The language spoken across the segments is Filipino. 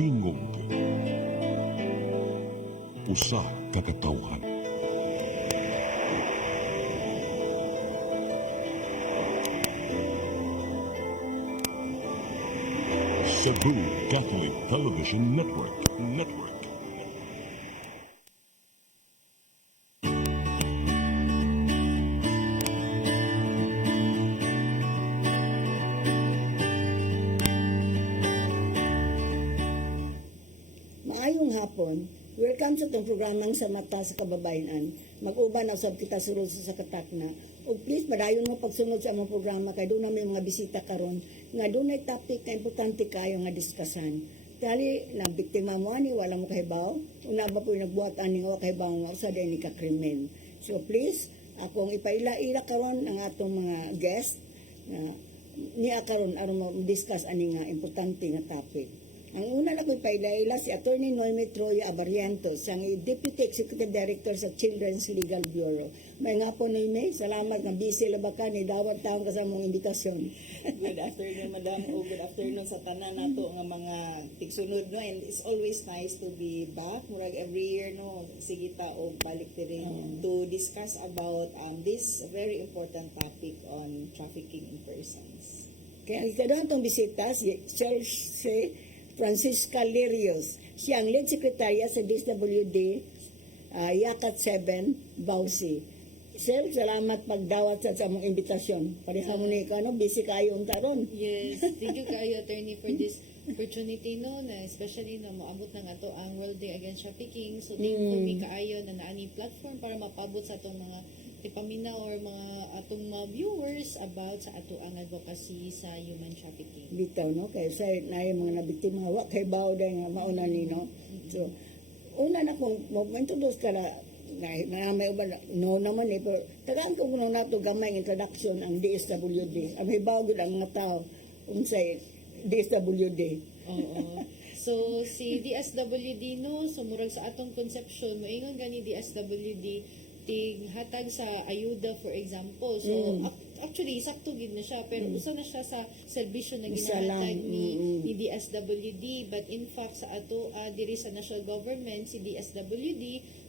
tingog usa ka katawhan. Cebu Catholic Television Network. Maayong hapon. Welcome sa itong programang sa mata sa kababayan. Mag-uban na usab kita sulod sa katakna. O please, padayon mo pagsunod sa among programa kay doon namin mga bisita karon nga doon ay topic na importante kayo nga diskasan. Dali na biktima mo ani wala mo kahibaw. Una ba po nagbuhat ani wa kahibaw nga usa day ni ka krimen. So please, akong ipaila-ila karon ang atong mga guest na niya karon aron mo discuss ani nga importante nga topic. Ang una na ko'y pailaila si Atty. Noemi Troya Abarientos, ang Deputy Executive Director sa Children's Legal Bureau. May nga po, Noemi, salamat na busy laba ka, ni dawat taong kasamang imbitasyon. Good afternoon, Madam. O good afternoon sa tanan nato nga mga tigsunod, no? And it's always nice to be back. Murag every year, no? Sige ta o balik diri to discuss about this very important topic on trafficking in persons. Kaya ang ikadang itong bisita, si Sir Francisca Lirios. Siya ang lead secretary sa DSWD Yakat 7, Bausi. Sir, salamat pagdawat sa among imbitasyon. Pareha mo ni ka, no? Busy kayo ang taron. Yes, thank you kayo, attorney, for this opportunity, no, na especially na moabot ng ato ang World Day Against Trafficking. So, thankful mi kaayo na naani platform para mapabot sa atong mga tipamina or mga atong mga viewers about sa ato ang advocacy sa human trafficking. Bitaw, no? Kaya sa na yung mga nabiktima, wak kay baw dahil nga mauna ni, no? So, una na kung mag-introduce ka na may uban, no naman eh, pero tagaan ko kuno na ito gamay introduction ang DSWD. Ang may baw gud ang mga tao kung sa DSWD. Oo. So, si DSWD, no, sumurag sa atong conception, moingon gani DSWD, hatag sa ayuda, for example. So, actually, sakto gid na siya, pero usa na siya sa serbisyo na ginahatag ni DSWD. But in fact, sa ato, diri sa national government, si DSWD,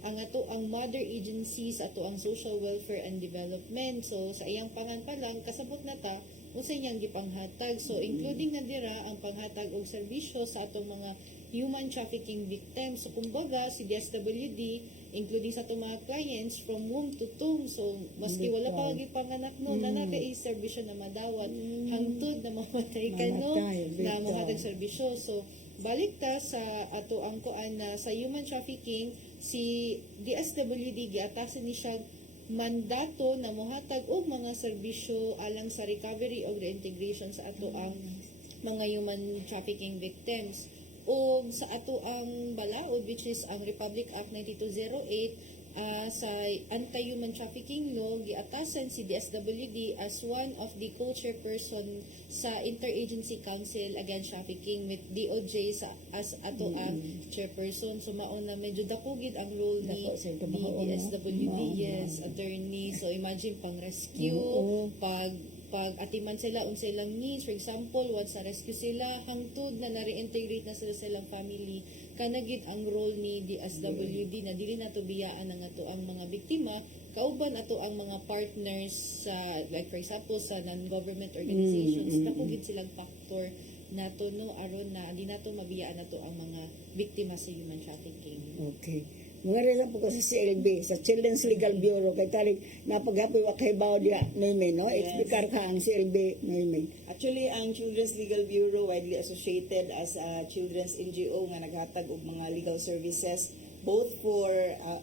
ang ato ang mother agency sa ato ang social welfare and development. So, sa iyang pangan pa lang, kasabot na ta, unsa iyang gipanghatag. So, including na dira ang panghatag og serbisyo sa atong mga human trafficking victims. So, kumbaga, si DSWD, including sa itong mga clients from womb to tomb. So, maski wala pa kagi panganak no, na natin serbisyo na madawat, hangtod na mamatay ka no, na mahatag serbisyo. So, balik ta sa ato ang kuan na sa human trafficking, si DSWD giatasan ni siya mandato na mohatag og mga serbisyo alang sa recovery o reintegration sa ato ang mga human trafficking victims. O sa ato ang balaod, which is ang Republic Act 9208, sa anti-human trafficking law, giatasan si DSWD as one of the co-chairperson sa Interagency Council Against Trafficking with DOJ as ato ang chairperson. So mauna medyo dakugid ang role ni DSWD, yes, attorney. So imagine pang rescue, pag atiman sila unsa ilang needs, for example once na rescue sila hangtod na na-reintegrate na sila sa ilang family, kanagid ang role ni DSWD na dili na to biyaan ang ato ang mga biktima, kauban ato ang mga partners sa like for example sa non-government organizations, nakugid silang factor nato no aron na di nato mabiyaan nato ang mga biktima sa human trafficking. Okay. Mga rin po ko sa CLB, sa Children's Legal Bureau, kay tarig napaghapoy wa kay baw dia Noemi, no? Explicar ka ang CLB, Noemi. Actually, ang Children's Legal Bureau, widely associated as a children's NGO nga naghatag og mga legal services both for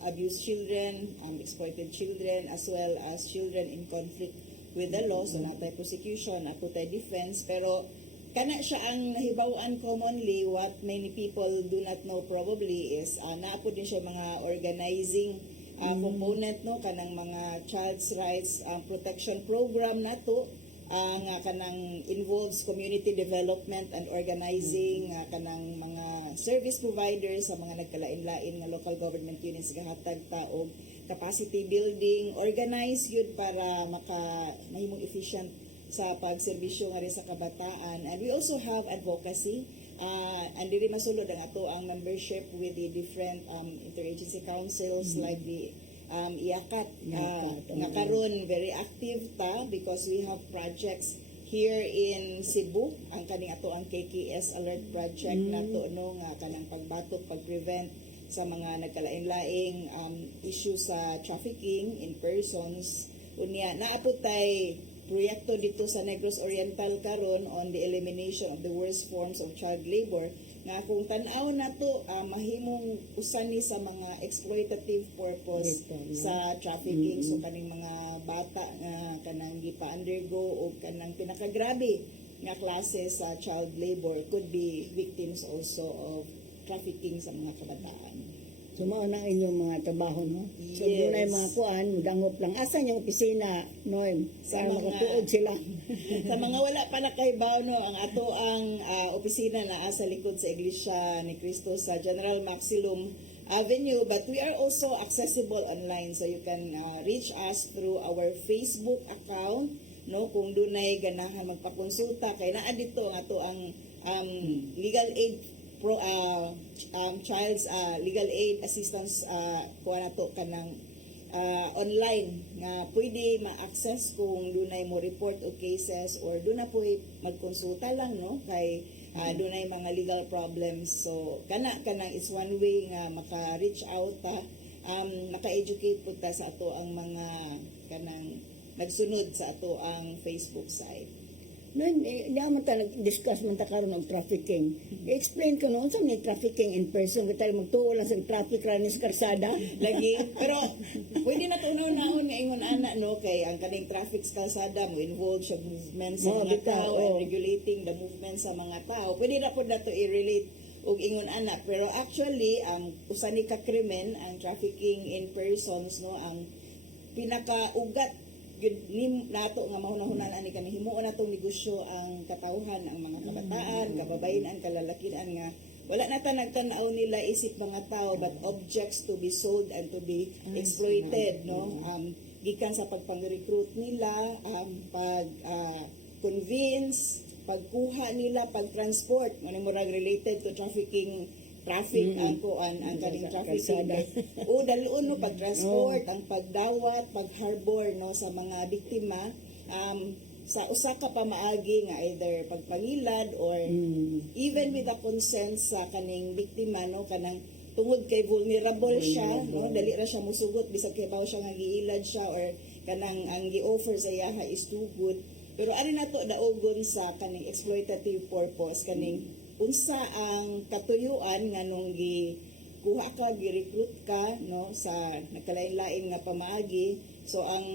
abused children, exploited children, as well as children in conflict with the law. So, natay prosecution, natay defense, pero kana siya ang nahibawan commonly. What many people do not know probably is naapod din siya mga organizing component, no, kanang mga child's rights protection program nato, nga kanang involves community development and organizing, kanang mga service providers sa mga nagkalain-lain nga local government units gahatag ta og capacity building, organize yun para mahimong efficient sa pagserbisyo nga rin sa kabataan. And we also have advocacy. and dili masulod ang ato ang membership with the different interagency councils like the IACAT nga karon very active ta because we have projects here in Cebu ang kaning ato ang KKS alert project nato no nga kanang pagbatok pag-prevent sa mga nagkalain-laing issues sa trafficking in persons. Unya naapod tay proyekto dito sa Negros Oriental karon on the elimination of the worst forms of child labor nga kung tan-aw nato mahimong usan ni sa mga exploitative purpose sa trafficking. So kaning mga bata nga kanang gipa-undergo o kanang pinakagrabe nga klase sa child labor could be victims also of trafficking sa mga kabataan. So, mao na inyong mga trabaho, no? So, Yes. doon ay mga kuan, dangop lang. Asan yung opisina, Noem? Sa Para mga- makatuod sila. Sa mga wala pa nakahibaw no, ang ato ang opisina na sa likod sa Iglesia ni Cristo sa General Maximum Avenue, but we are also accessible online, so you can reach us through our Facebook account, no, kung dunay ganahan magpakonsulta kay naa dito ang ato ang legal aid child's legal aid assistance kuha na to kanang online nga pwede ma-access kung dunay mo report o cases or doon na po magkonsulta lang no kay dunay mga legal problems. So kanang is one way nga maka-reach out ta maka-educate po ta sa ato ang mga kanang nagsunod sa ato ang Facebook site. Noem, naman ta nag-discuss man ta karon og trafficking. I-explain ko noon sa ni trafficking in person. Kita magtuo lang sa traffic rani sa karsada. Lagi pero pwede na to naon nga ingon ana no kay ang kaning traffic sa kalsada mo involved sa movement sa Oo, mga bitaw, tao oo. and regulating the movement sa mga tao. Pwede na po na to i-relate og ingon ana pero actually usa ni ka krimen ang trafficking in persons no ang pinakaugat yun ni nato nga mahunahunan ani kani himuon natong negosyo ang katawhan ang mga kabataan, kababayen-an, kalalakian nga wala na ta nagtan-aw nila isip mga tao but objects to be sold and to be exploited no gikan sa pagpang-recruit nila pag convince pagkuha nila pag-transport mo murag related to traffic ang kuan ang kaning trafficking o dalon no pag-transport ang pagdawat pag-harbor no sa mga biktima sa usa ka pamaagi nga either pagpangilad or even with the consent sa kaning biktima no kanang tungod kay vulnerable siya no dali ra siya musugot bisag kay bawo siya nga giilad siya or kanang ang gi-offer sa iyaha is too good pero ari nato daogon sa kaning exploitative purpose kaning unsa ang katuyuan nga nung kuha ka gi-recruit ka no sa nagkalain-lain nga pamaagi so ang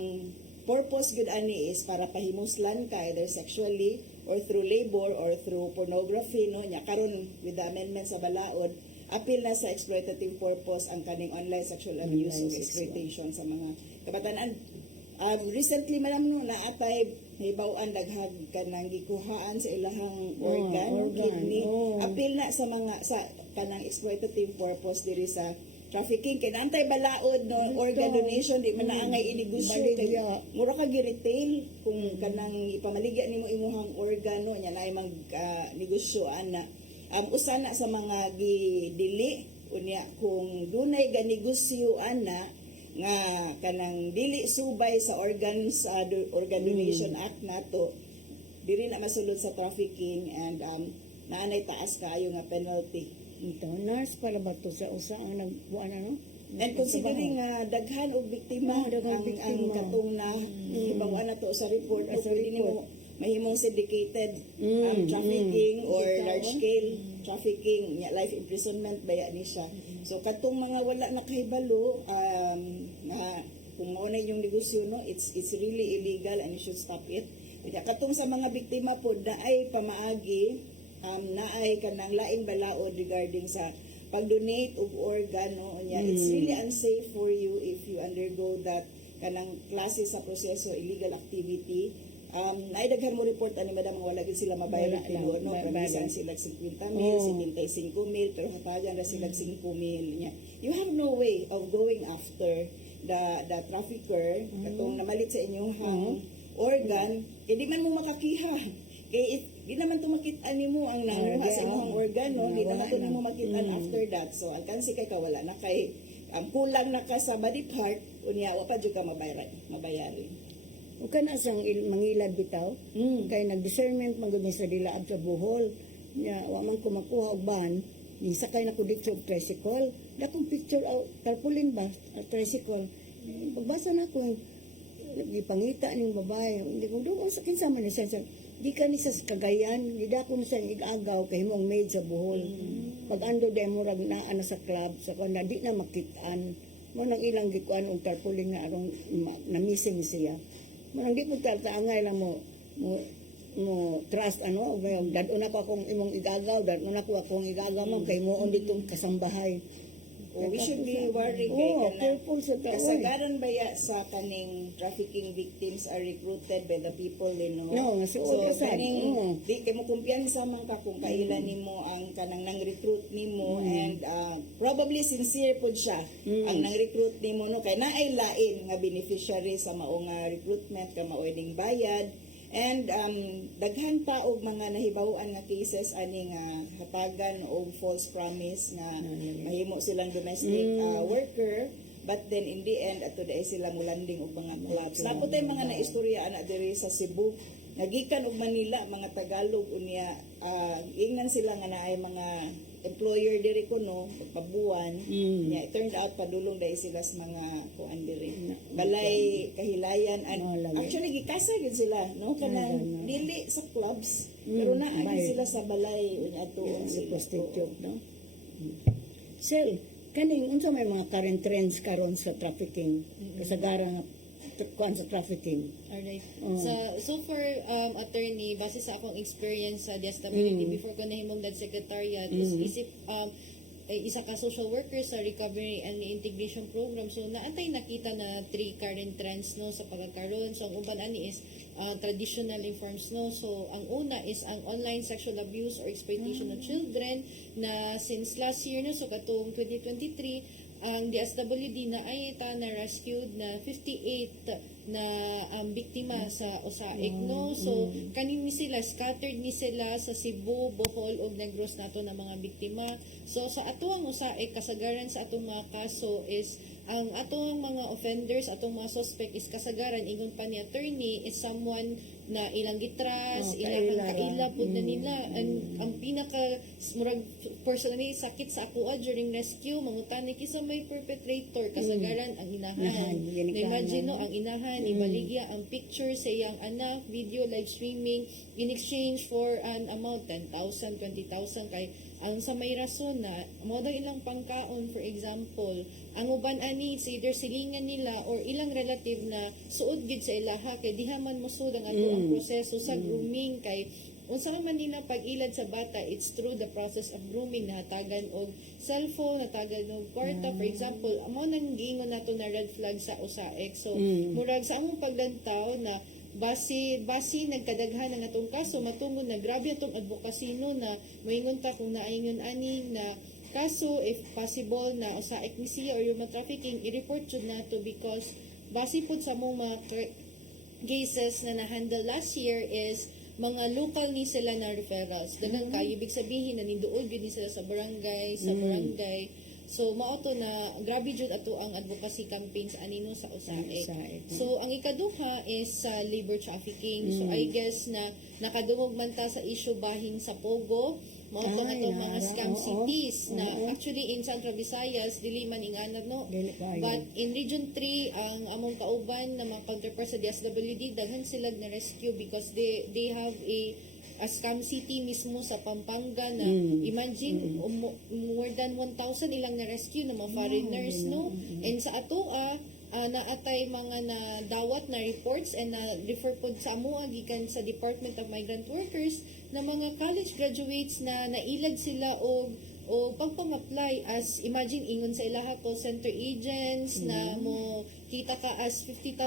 purpose gud ani is para pahimuslan ka either sexually or through labor or through pornography no nya karon with the amendment sa balaod apil na sa exploitative purpose ang kaning online sexual abuse o exploitation sa mga kabataan. Recently madam no naatay hibaw-an daghag kanang gikuhaan sa ilahang organ, kidney apil na sa mga sa kanang exploitative purpose diri sa trafficking kay naantay balaod no organ donation di man naangay inegosyo kay mura ka gi-retail kung kanang ipamaligya nimo imong organ no nya naay mag negosyo ana usa na sa mga gidili unya kung dunay ganegosyo ana nga kanang dili subay sa organ donation act nato diri na masulod sa trafficking and naanay taas kaayo nga penalty. Ito, nurse para ba to sa usa ang nagbuan ano? And considering daghan og biktima daghang ang biktima. katong na hibaw-an na to sa report o pwede nimo mahimong syndicated trafficking or large scale trafficking life imprisonment baya ni siya. So katong mga wala nakahibalo na kung mao na yung negosyo no it's really illegal and you should stop it. Kaya katong sa mga biktima po na ay pamaagi naay kanang laing balaod regarding sa pag-donate og organ no nya it's really unsafe for you if you undergo that kanang klase sa proseso illegal activity. Naay daghan mo report ani madam nga wala gid sila mabayad no bisan sila 50,000 75,000 pero hatagan ra sila 5,000 nya. You have no way of going after the trafficker katong namalit sa inyong organ kay di man mo makakiha kay di naman tumakit-an nimo ang nanguha sa imong organo, di naman to nimo makit-an after that. So ang kansi kay kawala na kay kulang na ka sa body part, unya wa pa jud ka mabayaran. O ka na sang mangilad bitaw, kay nag-discernment man gud sa dilaab sa buhol. Nya wa man ko makuha og ban, ni sakay na ko dito og tricycle. Dakong picture tarpaulin ba, tricycle. Pagbasa na ko gipangita ning babae, hindi ko doon sa kinsa man ni sense. Di ka ni sa Cagayan, di da ko ni sa igagaw kay himong maid sa buhol. Pag ando day murag naa na sa club, sa so, di na makitaan. Mo nang ilang gikuan og tarpaulin nga arong na missing siya. Mo nang di mo tartaangay lang mo trust dadon ako akong imong igagaw, dadon ako akong igagaw man kay mo ditong kasambahay. We should be worried kay careful sa tao. kasagaran baya sa kaning trafficking victims are recruited by the people they know. No, so kaning di kay mo kumpiyansa man ka kung kailan nimo ang kanang nang recruit nimo and probably sincere pud siya ang nang recruit nimo no kay naay lain nga beneficiary sa mao nga recruitment ka mao ding bayad. And daghan pa og mga nahibaw-an nga cases ani nga hatagan og false promise nga mahimo silang domestic worker, but then in the end ato dai sila mulanding og mga clubs. Napot tay mga naistorya ana diri sa Cebu nagikan og Manila, mga Tagalog unya ingnan sila nga naay mga employer diri ko no pabuwan nya it turned out padulong dai sila sa mga kuan diri balay kahilayan and actually gikasa gyud sila no kanang dili sa clubs pero naa sila sa balay unya atuon sa sila prostitute no. Sel, kaning unsa may mga current trends karon sa trafficking kasagaran kuan sa trafficking. Alright. So far, attorney, base sa akong experience sa DSWD before ko nahimong DAD Secretariat, is isa ka social worker sa Recovery and Integration Program. So, naantay nakita na 3 current trends no sa pagkakaroon. So, ang uban ani is traditional informs no. So, ang una is ang online sexual abuse or exploitation of children na since last year no, so katong 2023, ang DSWD na ay na rescued na 58 na biktima sa USAID no. So kanin ni sila scattered ni sila sa Cebu, Bohol ug Negros nato na mga biktima. So sa ato ang USAID kasagaran sa atong mga kaso is ang atong mga offenders, atong mga suspect is kasagaran ingon pa ni attorney is someone na ilang gitras, ilang kaila pud na nila. And ang pinaka murag personally sakit sa ako during rescue mangutani kisa may perpetrator kasagaran ang inahan. Imagine no ang inahan ibaligya ang picture sa iyang anak, video live streaming in exchange for an amount 10,000, 20,000 kay ang sa may rason na mo daw ilang pangkaon for example ang uban ani sa either silingan nila or ilang relative na suod gid sa ilaha kay diha man mosud ang ato ang proseso sa grooming kay unsa man nila pag-ilad sa bata it's through the process of grooming nahatagan og cellphone nahatagan og kwarta for example amo nang giingon nato na red flag sa USAID so murag sa among paglantaw na base nagkadaghan ang atong kaso matungod na grabe atong advocacy no na moingon ta kung naaingon ani na kaso if possible na usaik ni siya or human trafficking i-report jud nato because base pud sa among mga cases na na-handle last year is mga local ni sila na referrals daghang kayo ibig sabihin na ninduol gyud ni sila sa barangay so mao to na grabe jud ato ang advocacy campaigns anino sa USAID. So ang ikaduha is sa labor trafficking. So I guess na nakadungog man ta sa issue bahing sa Pogo mao to ato mga scam cities na actually in Central Visayas dili man inganad no. But in Region 3 ang among kauban na mga counterparts sa DSWD daghan sila na rescue because they have a scam city mismo sa Pampanga na imagine more than 1,000 ilang na rescue na mga foreigners no and sa atoa naatay mga na dawat na reports and na refer pod sa amoa gikan sa Department of Migrant Workers na mga college graduates na nailad sila o pagpang-apply as imagine ingon sa ilaha call center agents na mo kita ka as 50,000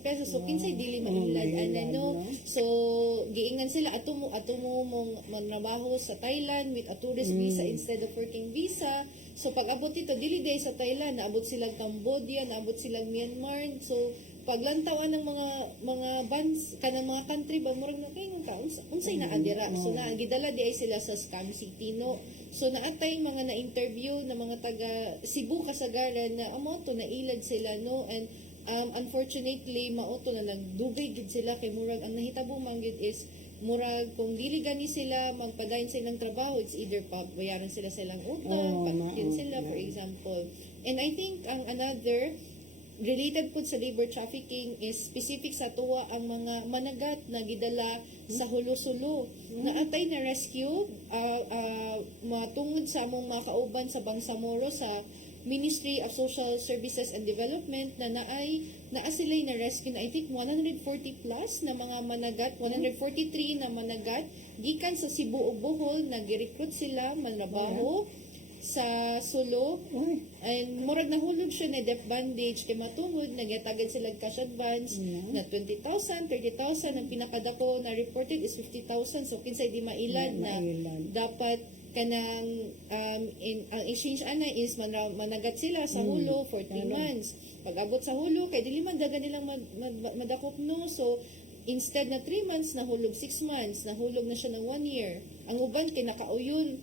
pesos so kinsay dili mailad no so giingan sila ato mo mong manrabaho sa Thailand with a tourist visa instead of working visa so pag abot dito dili day sa Thailand naabot sila Cambodia naabot sila Myanmar so paglantawan ng mga bands kanang mga country ba murag na kay ka unsay naa dira. So na gidala di ay sila sa scam city no. So naatay mga na-interview na mga taga Cebu kasagaran na amo to nailad sila no, and unfortunately mauto na nagdugay gid sila kay murag ang nahitabo man gid is murag kung dili gani sila magpadayon sa ilang trabaho, it's either bayaran sila sa ilang utang, pagkin sila for example. And I think ang another related po sa labor trafficking is specific sa tuwa ang mga managat na gidala sa hulo-sulo. Naatay na rescue matungod sa among mga kauban sa Bangsamoro sa Ministry of Social Services and Development na naa sila'y na rescue na I think 140 plus na mga managat, 143 na managat gikan sa Cebu ug Bohol, nag-recruit sila manrabaho sa Sulo, and murag nahulog siya na death bandage kay matungod nagyatagan sila cash advance na 20,000, 30,000, ang pinakadako na reported is 50,000, so kinsay di mailan na dapat kanang ang exchange ana is managat sila sa hulo for 3 months. Pag-abot sa hulo kay dili man dagan nilang madakop no, so instead na 3 months nahulog 6 months, nahulog na siya ng 1 year. Ang uban kay nakauyon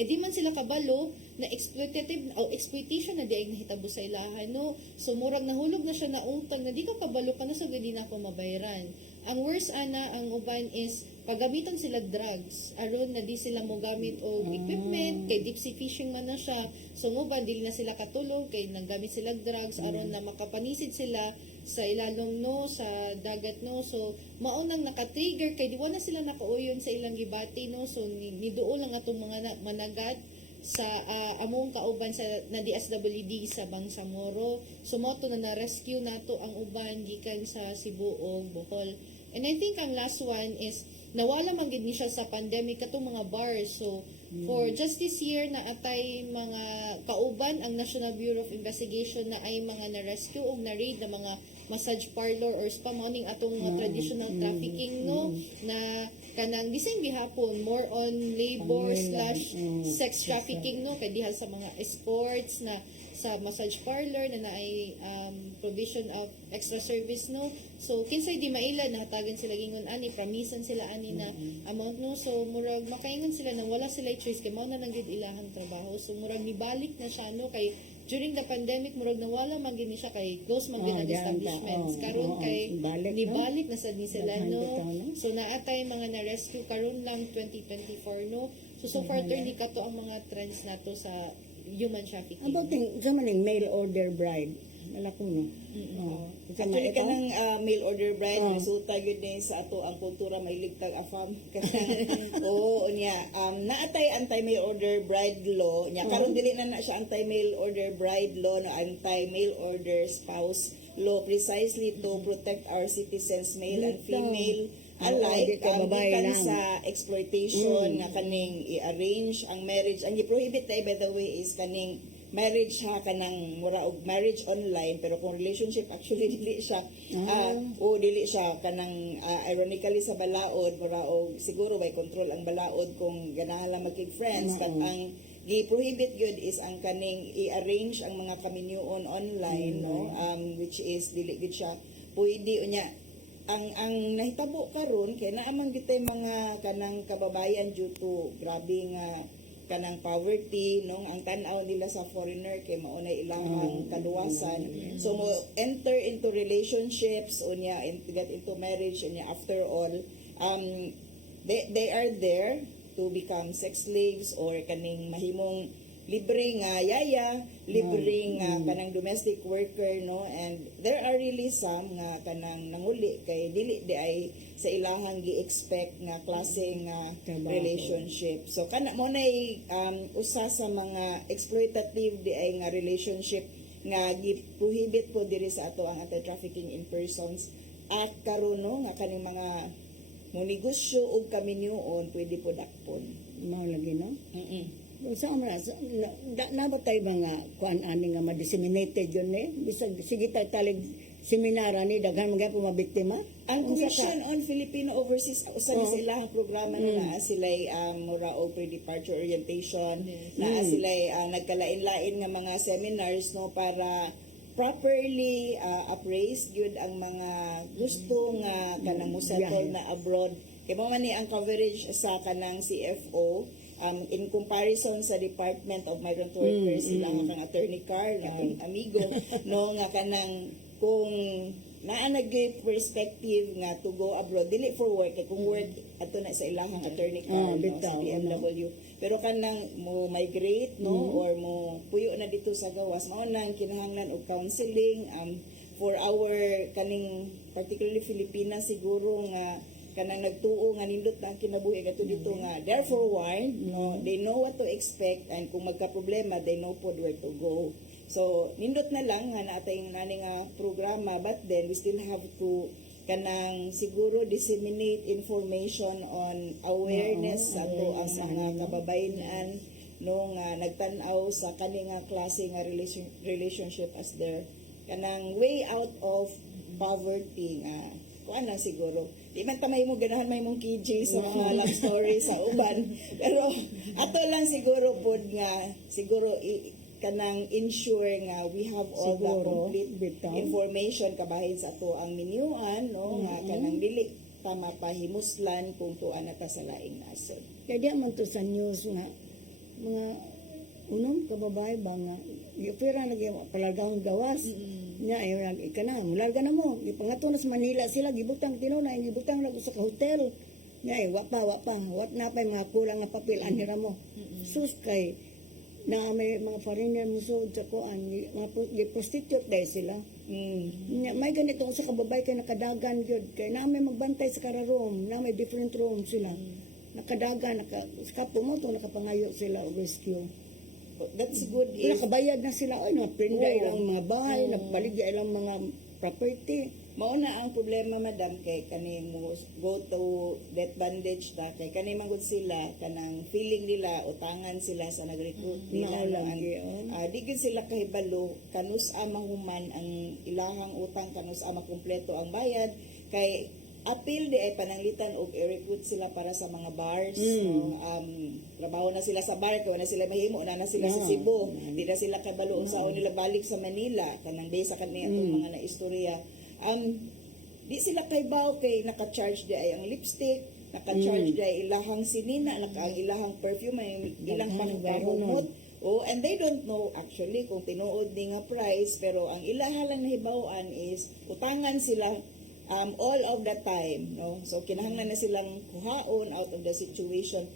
di man sila kabalo na exploitative o exploitation na di ay nahitabo sa ilahan no. So murag nahulog na siya na utang na di ka kabalo ka na so gadi na ako mabayaran. Ang worst ana ang uban is pagamitan sila drugs aron na di sila mo gamit og equipment kay deep sea fishing man na siya. So uban dili na sila katulog kay nanggamit sila drugs aron na makapanisid sila sa ilalom no sa dagat no. So mao nang naka-trigger kay di wala sila nakauyon sa ilang gibati no. So niduol lang atong mga managat sa among kauban sa na DSWD sa Bangsamoro. So mo to na rescue nato ang uban gikan sa Cebu ug Bohol. And I think ang last one is nawala man gid ni siya sa pandemic katong mga bars. So for just this year na atay mga kauban ang National Bureau of Investigation na ay mga na-rescue o na-raid na mga massage parlor or spa morning atong mga traditional trafficking no na kanang gising gihapon more on labor slash sex trafficking no kay diha sa mga escorts na sa massage parlor na naay provision of extra service no. So kinsay di maila nahatagan sila gingon ani promisan sila ani na amount no. So murag makaingon sila na wala sila choice kay mao na lang gid ilahang trabaho. So murag nibalik na siya no kay during the pandemic murag nawala man gid ni siya kay close man gid ang establishments karon kay nibalik na sad ni sila no. So naatay mga na rescue karon lang 2024 no. So far attorney kato ang mga trends nato sa human trafficking. About sa maning mail order bride. Nalako no. Actually kanang mail order bride resulta gyud ni sa ato ang kultura may ligtag afam kanang unya naatay anti mail order bride law nya karon dili na siya anti mail order bride law no anti mail order spouse law precisely to protect our citizens male and female alike gikan sa exploitation nga kaning i-arrange ang marriage. Ang i-prohibit na by the way is kaning marriage ha kanang mura og marriage online pero kung relationship actually dili siya dili siya kanang ironically sa balaod mura og siguro by control ang balaod kung ganahan lang magkig friends kat ang gi-prohibit gyud is ang kaning i-arrange ang mga kaminyuon online no which is dili gyud siya pwede unya ang nahitabo karon kay naaman gyud tay mga kanang kababayan due to grabe nga kanang poverty no ang tan-aw nila sa foreigner kay mao na ilang kaluwasan so mo enter into relationships unya and get into marriage unya after all they are there to become sex slaves or kaning mahimong libre nga yaya, libre nga kanang domestic worker no, and there are really some nga kanang nanguli kay dili di ay sa ilahang gi-expect nga klase nga relationship. So kana mo nay usa sa mga exploitative di ay nga relationship nga giprohibit po diri sa ato ang anti-trafficking in persons at karon no nga kaning mga monegosyo og kaminyuon pwede po dakpon. Mao lagi no. Sa amra nabatay mga kuan ani nga ma-disseminated yun bisag sige talig seminara ni daghan mga pumabiktima. Ang Commission on Filipino Overseas usa sa ilahang programa na sila'y mura o pre-departure orientation na sila'y nagkalain-lain nga mga seminars no para properly appraised yun ang mga gusto nga kanang mosettle na abroad. Kaya mo man ni ang coverage sa kanang CFO in comparison sa Department of Migrant Workers, sila kang Attorney Carl, atong amigo, no, nga kanang kung naa nagay perspective nga to go abroad, dili for work, kay kung work ato na sa ilahang Attorney Carl, no, sa bitaw, DMW. Pero kanang mo migrate, no, or mo puyo na dito sa gawas, mao nang kinahanglan og counseling for our kaning particularly Filipinas siguro nga kanang nagtuo nga nindot na ang kinabuhi ato dito nga therefore warned, no, they know what to expect, and kung magka problema they know pod where to go. So nindot na lang nga natay nani nga programa, but then we still have to kanang siguro disseminate information on awareness sa ato ang mga kababayan, no, nga nagtan-aw sa kani nga klase nga relationship as their kanang way out of poverty nga kuan lang siguro. Di man tamay mo ganahan may mong KJ sa mga love story sa uban, pero ato lang siguro pod nga siguro kanang ensure nga we have all the complete information kabahin sa ato ang minuan, no, nga kanang dili ta mapahimuslan kung tuan na ta sa laing nasod. Kaya di man to sa news nga mga unong kababay ba nga pera lagi palagahong gawas nya ay kana mularga na mo gipangato na sa Manila sila gibutang tinuna gibutang lago sa hotel nya wat na pa mga kulang nga papel anira mo sus kay na may mga foreigner mo so sa kuan mga prostitute dahil sila may ganito sa kababay kay nakadagan gyud kay na may magbantay sa kararoom na may different room sila nakadagan nakaskapo mo to nakapangayo sila og rescue. That's good Nakabayad na sila ay naprinda ilang mga bahay nabaligya ilang mga property. Mao na ang problema, madam, kay kani mo go to death bandage ta kay kani manggod sila kanang feeling nila utangan sila sa nag-recruit nila di gyud sila kahibalo kanus mahuman ang ilahang utang kanus makumpleto ang bayad kay appeal di ay pananglitan og i-recruit sila para sa mga bars, no? Trabaho na sila sa bar kay na sila mahimo na sila sa Cebu, di na sila kabalo unsaon nila balik sa Manila kanang day sa kanila mga naistorya. Di sila kaybaw kay naka-charge di ay ang lipstick, naka-charge di ay ilahang sinina, ang ilahang perfume, ay ilang pangkarumot. Oh, and they don't know actually kung tinuod ni nga price, pero ang ilahalang nahibawan is utangan sila all of the time, no? So kinahanglan na silang kuhaon out of the situation.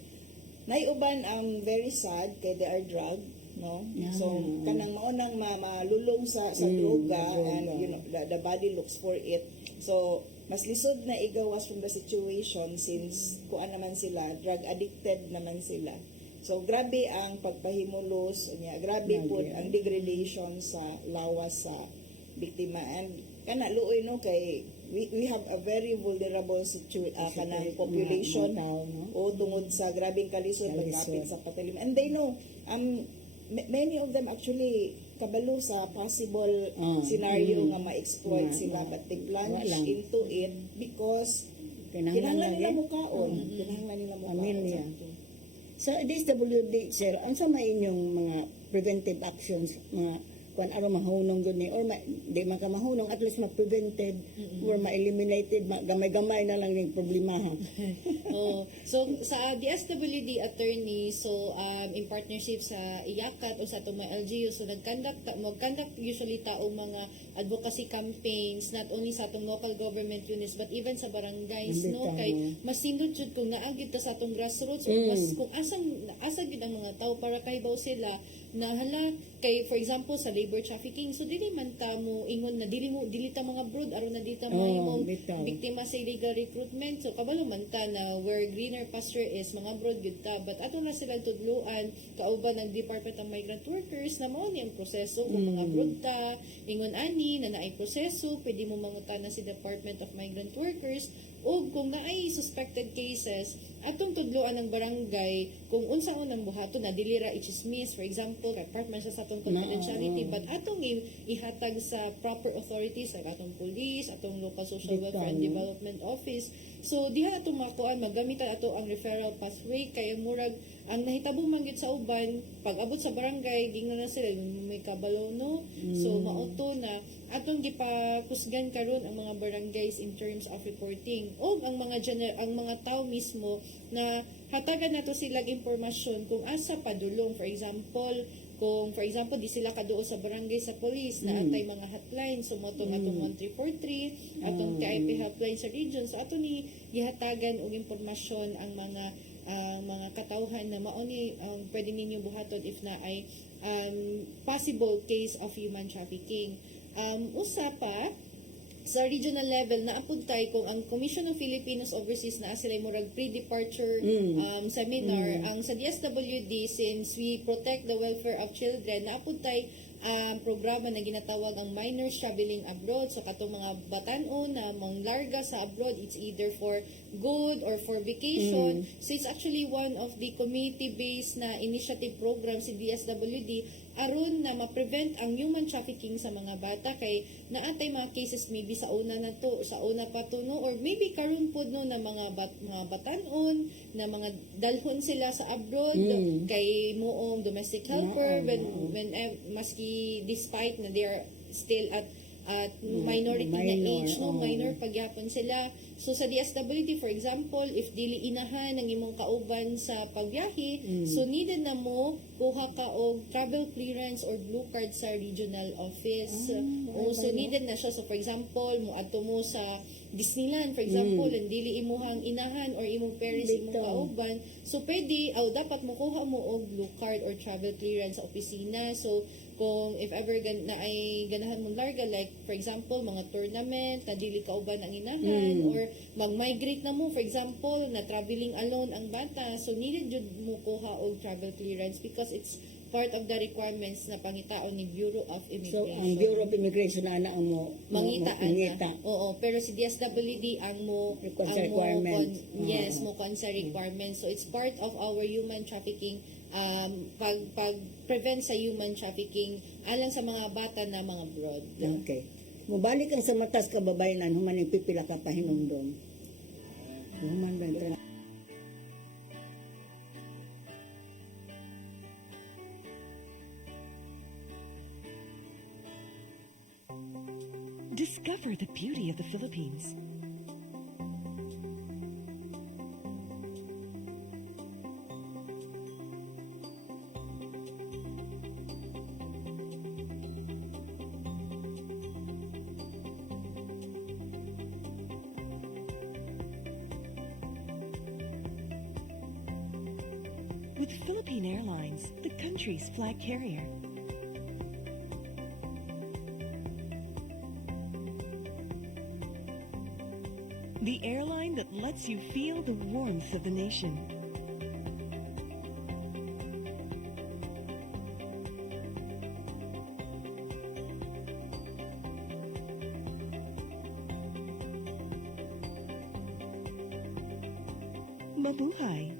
Naiuban very sad kay they are drugged, no? So kanang mao nang malulong sa droga, and you know the body looks for it. So mas lisod na igawas from the situation since kuan naman sila, drug addicted naman sila. So grabe ang pagpahimulos niya, grabe po ang degradation sa lawas sa biktima, and kana luoy no kay we have a very vulnerable kanang population o tungod sa grabing kalisod pagkapit sa patalim, and they know many of them actually kabalo sa possible scenario nga ma-exploit sila, but they plunge into it because kinahanglan nila mukaon, kinahanglan nila mukaon. Sa DSWD, sir, ang sa inyong mga preventive actions, mga kung ano mahunong gud ni or di man ka mahunong, at least ma-prevented or ma-eliminated, gamay-gamay na lang yung problema ha. So sa DSWD attorney, so in partnership sa IACAT o sa itong mga LGU, so mag-conduct usually taong mga advocacy campaigns not only sa itong local government units but even sa barangays, no, kay mas sindot jud kung naagid ta sa itong grassroots o mas kung asang gid ang mga tao para kahibaw sila na hala kay for example sa labor trafficking, so dili man ta mo ingon na dili ta mga brood aron na dita mo biktima sa illegal recruitment, so kabalo man ta na where greener pasture is mga brood gyud ta, but ato na sila tudluan kauban ng Department of Migrant Workers na mao ni ang proseso kung mga brood ta ingon ani na naay proseso pwede mo mangutana si Department of Migrant Workers, o kung naay suspected cases atong tudloan ng barangay kung unsa unang buhaton na dili ra i-chismis, for example kay part man siya sa atong confidentiality, but atong ihatag sa proper authorities like atong police, atong local social welfare and development office. So diha atong makuan magamitan ato ang referral pathway kay murag ang nahitabo man gyud sa uban pag abot sa barangay gingnan na sila may kabalo no. So mauto na atong gipakusgan karon ang mga barangays in terms of reporting o ang mga tao mismo na hatagan nato silang impormasyon kung asa padulong, for example di sila kaduol sa barangay sa police na atay mga hotline, so motong atong 1343 atong KIP hotline sa region, so ato ni gihatagan og impormasyon ang mga katawhan na mao ni pwede ninyo buhaton if na ay possible case of human trafficking. Usa pa sa regional level na apuntay kung ang Commission of Filipinos Overseas na sila murag pre-departure seminar ang sa DSWD, since we protect the welfare of children, na apuntay programa na ginatawag ang minors traveling abroad. So katong mga batan-o na manglarga sa abroad, it's either for good or for vacation. So it's actually one of the community-based na initiative programs si DSWD aron na ma-prevent ang human trafficking sa mga bata, kay naatay mga cases maybe sa una pa to no, or maybe karon pod no na mga batan-on na mga dalhon sila sa abroad kay moong domestic helper when maski despite na they are still at minority na age, no, minor pagyapon sila. So sa DSWD, for example, if dili inahan ang imong kauban sa pagbiyahe, so needed na mo kuha ka og travel clearance or blue card sa regional office. So needed na siya. So for example, muadto mo sa Disneyland, for example, and dili imuhang inahan or imong parents imong kauban, so pwede dapat mo kuha mo og blue card or travel clearance sa opisina. So kung if ever na ay ganahan mong larga, like for example mga tournament na dili kauban ang inahan, or mag-migrate na mo, for example na traveling alone ang bata, so needed jud mo kuha og travel clearance because it's part of the requirements na pangitaon ni Bureau of So, Immigration. ang Bureau of Immigration na ang mo Mangita. mangita. Oo, pero si DSWD ang mo Requirement. yes, mo kon sa requirements. So it's part of our human trafficking pag-prevent sa human trafficking alang sa mga bata na mga abroad. Okay. Mubalik ang sa matas kababayanan, human yung pipila ka pa hinumdum. Human ba ito? Discover the beauty of the Philippines. With Philippine Airlines, the country's flag carrier. The airline that lets you feel the warmth of the nation. Mabuhay.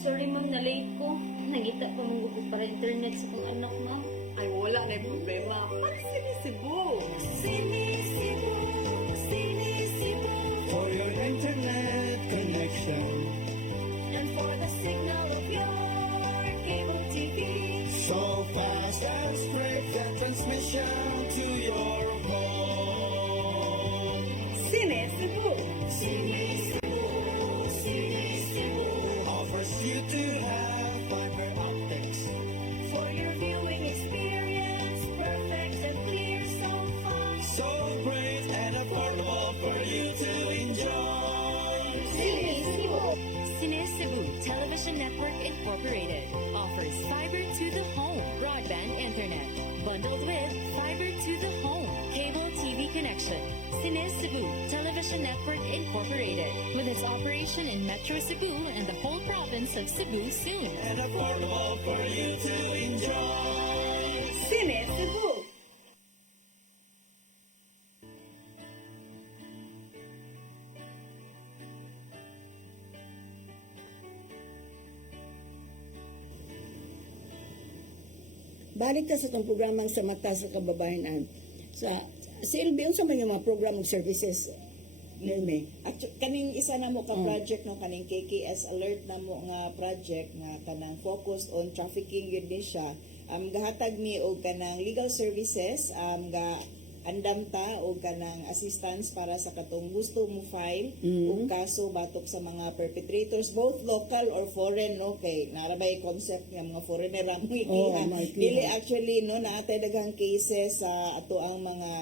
Sorry ma'am, na-late ko. Nangita ko mong gusto para internet sa kong anak ma'am. Ay, wala na yung problema. Pag-sinisibo. For your internet connection. And for the signal of your cable TV. So fast and straight the transmission to your home. Sinisibo. Offers you to have fiber optics. For your viewing experience, perfect and clear so fast. So station, Cine Cebu Television Network Incorporated, with its operation in Metro Cebu and the whole province of Cebu soon. and affordable for you to enjoy. Cine Cebu. Balik ta sa itong programang sa mata sa kababayan. Sa CLB, unsa man yung mga program of services? Nilme. Kaning isa na mo ka project no kaning KKS alert na mo nga project nga kanang focused on trafficking yun din siya. Gahatag mi og kanang legal services ga andam ta og kanang assistance para sa katong gusto mo file og kaso batok sa mga perpetrators both local or foreign no kay narabay concept nga mga foreigner ra mo ikiha. Dili actually no naatay daghang cases sa ato ang mga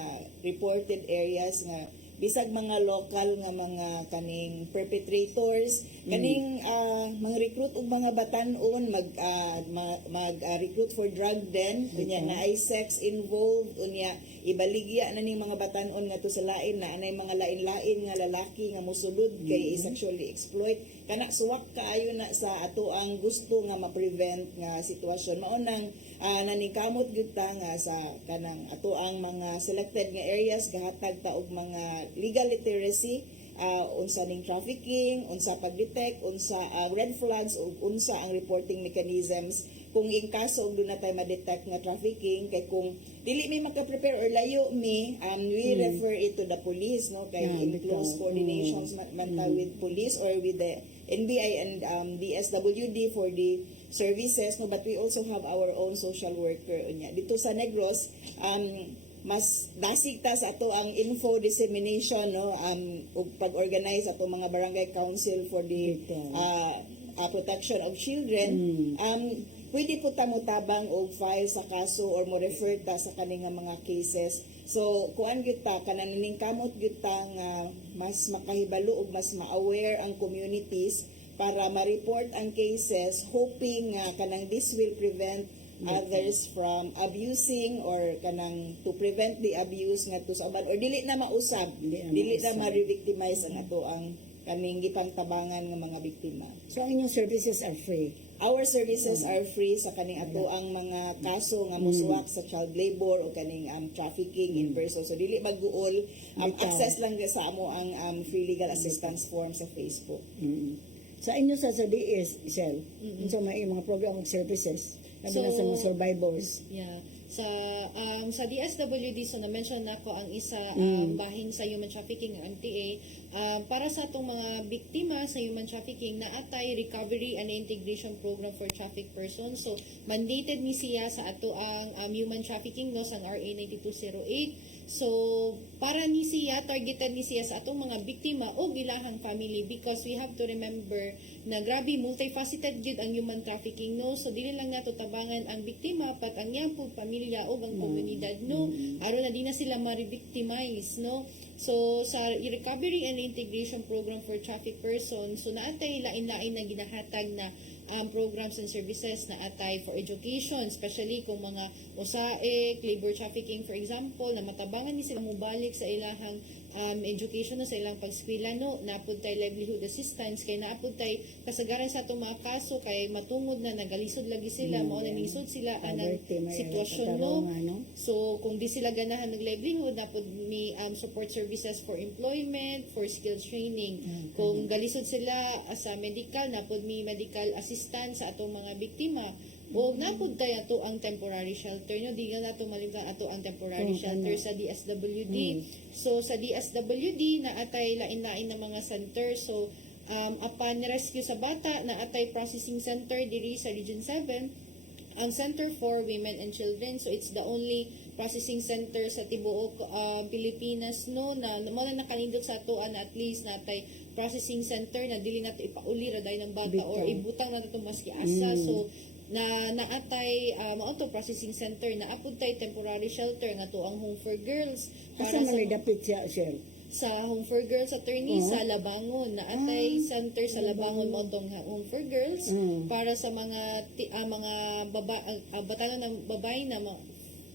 reported areas nga bisag mga local nga mga kaning perpetrators kaning mga recruit og mga batan-on recruit for drug den unya na ay sex involved unya ibaligya na ning mga batan-on nga to sa lain na anay mga lain-lain nga lalaki nga mosulod kay sexually exploit kana suwak kaayo na sa ato ang gusto nga ma-prevent nga sitwasyon mao nang naningkamot gyud ta nga sa kanang ato ang mga selected nga areas gahatag ta og mga legal literacy unsa ning trafficking unsa pag-detect unsa red flags ug unsa ang reporting mechanisms kung in kaso og doon na tayo ma-detect nga trafficking kay kung dili mi maka-prepare or layo mi we refer it to the police no kay in close coordinations man ta with police or with the NBI and DSWD for the services no but we also have our own social worker unya dito sa Negros mas dasig ta sa ato ang info dissemination no ug pag-organize ato mga barangay council for the protection of children pwede po ta mo tabang og file sa kaso or mo refer ta sa kaning mga cases so kuan gyud ta kanang kamot gyud ta nga mas makahibalo ug mas ma-aware ang communities para ma-report ang cases hoping nga kanang this will prevent others from abusing or kanang to prevent the abuse nga to sa uban or dili na mausab dili na ma-revictimize ang ato ang kaning gipangtabangan nga mga biktima. So, ang inyong services are free? Our services are free sa kaning ato ang mga kaso nga mosuwak sa child labor o kaning trafficking in person. So dili magguol access lang sa amo ang free legal assistance form sa Facebook. Sa inyo sa DS, Isel, so may mga program of services kabila sa mga survivors. Yeah. Sa DSWD, so na-mention na ko ang isa bahin sa human trafficking ng MTA para sa atong mga biktima sa human trafficking na atay recovery and integration program for trafficked persons. So mandated ni siya sa ato ang human trafficking no sang RA 9208. So para ni siya targeted ni siya sa atong mga biktima o gilahang family because we have to remember na grabe multifaceted jud ang human trafficking no. So dili lang nato tabangan ang biktima pat ang iyang pamilya o ang komunidad no aron na di na sila ma-victimize no. So sa recovery and integration program for trafficked persons so naatay lain-lain na ginahatag na programs and services na atay for education especially kung mga usaik, labor trafficking for example na matabangan ni sila mobalik sa ilahang education no, sa ilang pagskwela no napud tay livelihood assistance kay naapud tay kasagaran sa atong mga kaso kay matungod na nagalisod lagi sila mao na nisod sila anang sitwasyon no. So kung di sila ganahan ng livelihood napud ni support services for employment for skills training kung galisod sila sa medical napud mi medical assistance sa atong mga biktima o napud tay ato ang temporary shelter no di nga nato malimtan ato ang temporary shelter sa DSWD. So sa DSWD na atay lain-lain na mga center so upon rescue sa bata na atay processing center diri sa Region 7 ang Center for Women and Children so it's the only processing center sa tibuok Pilipinas no na mo na nakalindot sa ato na at least natay processing center na dili nato ipauli ra day ng bata or ibutang nato maski asa so na naatay auto processing center na apud tay temporary shelter nga to ang home for girls para sa dapit siya Shell sa home for girls attorney sa Labangon na atay center sa Labangon mo tong home for girls para sa mga batanon ng babae na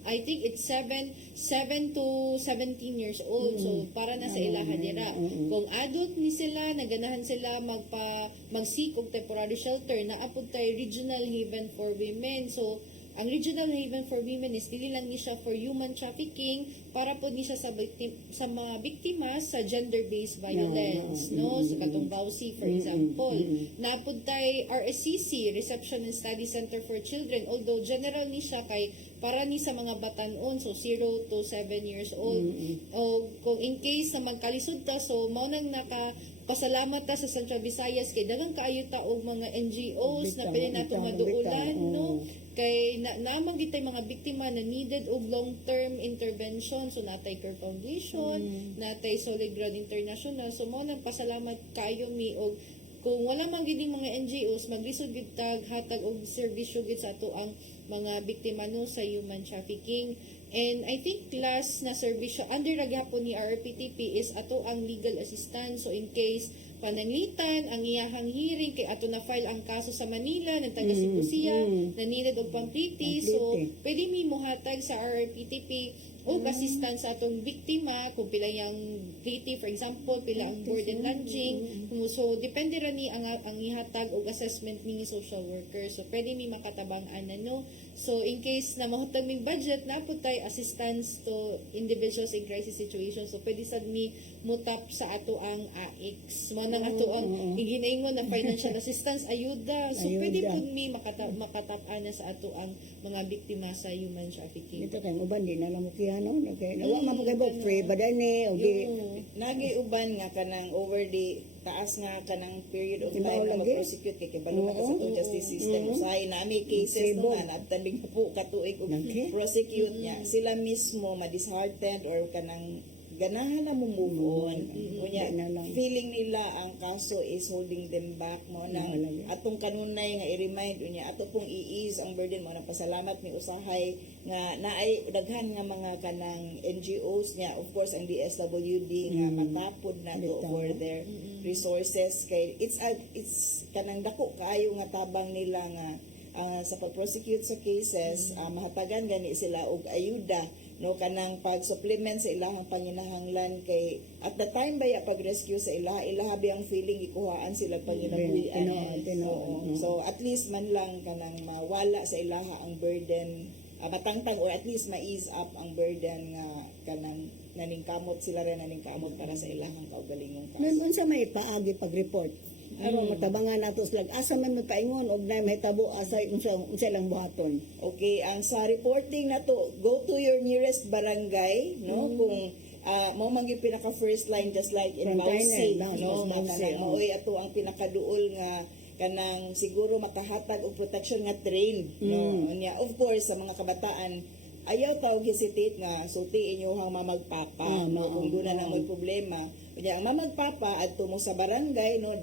I think it's 7 to 17 years old. So para na sa ilaha dira. Kung adult ni sila, naganahan sila mag-seek og temporary shelter, naapod tay regional haven for women. So ang regional haven for women is dili lang ni siya for human trafficking, para po ni siya sa mga biktima sa gender-based violence, no? Sa katong Bausi, for example. Naapod tay RSCC, Reception and Study Center for Children, although general ni siya kay para ni sa mga batanon, so 0 to 7 years old. O kung in case na magkalisod ta, so mao nang pasalamat ta sa Central Visayas kay daghang kaayo ta og mga NGOs na pwede nato maduulan, no? Kay naamang gitay mga biktima na needed og long-term intervention, so natay Care Foundation, natay Solid Ground International, so mo nang pasalamat kayo mi og kung wala man gid mga NGOs maglisod gid tag hatag og serbisyo gid sa ato ang mga biktima no sa human trafficking. And I think last na serbisyo under ra gyapon ni RRPTP is ato ang legal assistance, so in case pananglitan ang iyahang hearing kay ato na file ang kaso sa Manila ng taga Cebu siya na needed og pampliti, so pwede mi mohatag sa RRPTP o assistance sa atong biktima kung pila yang pliti, for example pila ang board and lodging, so depende ra ni ang ihatag og assessment ni social worker, so pwede mi makatabang-an no. So in case na mahatag ming budget na po tay assistance to individuals in crisis situations, so pwede sad mi mutap sa ato ang AIX mo nang ato ang iginaingon na financial assistance ayuda, so pwede po mi makatap-an na sa ato ang mga biktima sa human trafficking. Dito kay uban di na lang mo kiyano, okay. Nawa man po kay Bob free baday ni o di Nagi uban nga kanang over the taas nga kanang period of Ibaw time na lagi. mag-prosecute kay balo na sa itong justice system. Usahay na may cases no Sibog. nga nagtanding na po katuig og Okay. prosecute niya. Sila mismo ma-disheartened or kanang ganahan na mo move on. Kunya, Di na lang. feeling nila ang kaso is holding them back mo nang Wala. atong kanunay nga i-remind unya ato pong i-ease ang burden mo nang pasalamat ni usahay nga naay daghan nga mga kanang NGOs niya, of course ang DSWD nga matapod na to Bitaw. for their resources kay it's kanang dako kaayo nga tabang nila nga sa pag-prosecute sa cases mahatagan gani sila og ayuda no kanang pag-supplement sa ilahang panginahanglan kay at the time baya pag-rescue sa ilaha biyang feeling ikuhaan sila panginabuhian. Oo. So at least man lang kanang mawala sa ilaha ang burden matangtang or at least ma-ease up ang burden nga kanang naningkamot sila rin naningkamot para sa ilahang kaugalingong kaso. Nun unsa may paagi pag-report. Aron matabangan nato slag asa man mo paingon og nay mahitabo asa unsa lang buhaton. Okay, ang sa reporting na to, go to your nearest barangay, no? Kung mo man gyud pinaka first line just like in Bausi, Frontliner, no? Bausi, Maoy ato ang pinakaduol nga kanang siguro makahatag og protection nga train, no? Unya, of course sa mga kabataan ayaw tawag hesitate nga sulti inyohang mamagpapa no kung doon na may problema. Kaya ang mamagpapa adto mo sa barangay no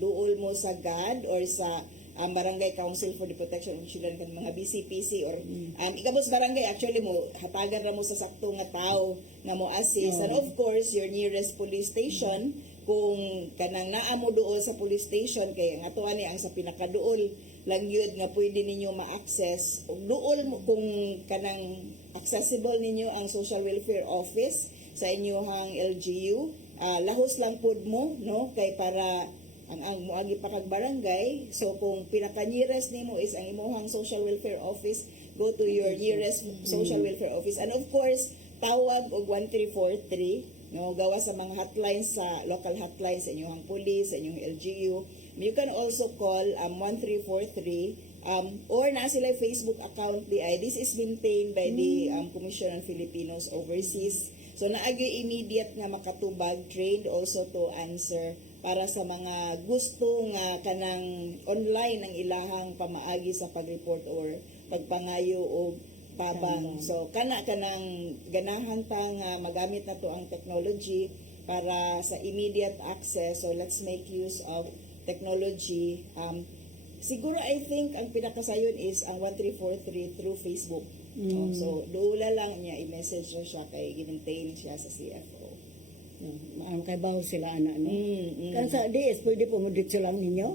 duol mo sa GAD or sa Barangay Council for the Protection of Children kan mga BCPC or ikabos barangay actually mo hatagan ra mo sa sakto nga tao nga mo assist and of course your nearest police station kung kanang naa mo duol sa police station kay ang ato ani ang sa pinakaduol lang yun nga pwede ninyo ma-access ug duol mo kung kanang accessible ninyo ang social welfare office sa inyohang LGU lahos lang pud mo no kay para ang muagi pa kag barangay so kung pinaka nearest nimo is ang imong social welfare office go to your nearest social welfare office and of course tawag og 1343 no gawa sa mga hotlines sa local hotlines sa inyong police sa inyong LGU. You can also call 1343 or na sila Facebook account DI. This is maintained by the Commission on Filipinos Overseas. So naagi immediate nga makatubag trained also to answer para sa mga gusto nga kanang online ang ilahang pamaagi sa pag-report or pagpangayo o tabang. So kanang ganahan ta nga magamit na to ang technology para sa immediate access. So let's make use of technology. Siguro I think ang pinakasayon is ang 1343 through Facebook. So doon lang niya i-message na siya kay i-maintain siya sa CFO. Ang kay bawo sila ana no. Kan sa DS pwede po mo lang ninyo.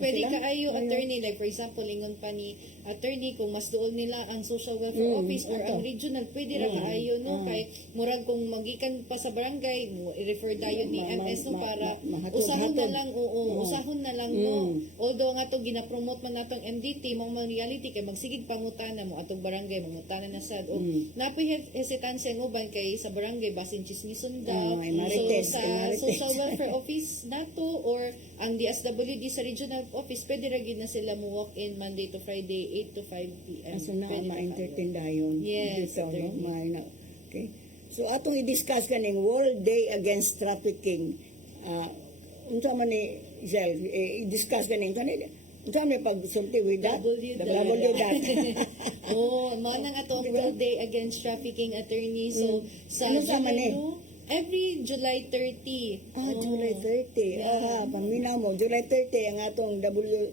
Pwede ka ayo attorney like for example ingon pa ni attorney kung mas doon nila ang social welfare office or ang regional pwede ra kaayo no kay murag kung magikan pa sa barangay mo i-refer dayon ni MS no para usahon na lang usahon na lang no although nga to gina-promote man natong MDT mong reality kay magsigig pangutana mo atong barangay mangutana na sad o napay hesitansya ng uban kay sa barangay basin chismison daw so sa social welfare office nato or ang DSWD sa regional office pwede ra gid na sila mo walk in Monday to Friday 8 to 5 p.m. So na Pwede ma-entertain dayon. Yes, Dito, no? attorney. Okay. So atong i-discuss kaning World Day Against Trafficking. Unsa man ni Zel i-discuss kaning kanila. Unsa man pagsulti with that? W that. oh, mao nang atong World Day Against Trafficking attorney. So sa Ano sa man July, no, every July 30. July 30. Paminaw mo, July 30 ang atong W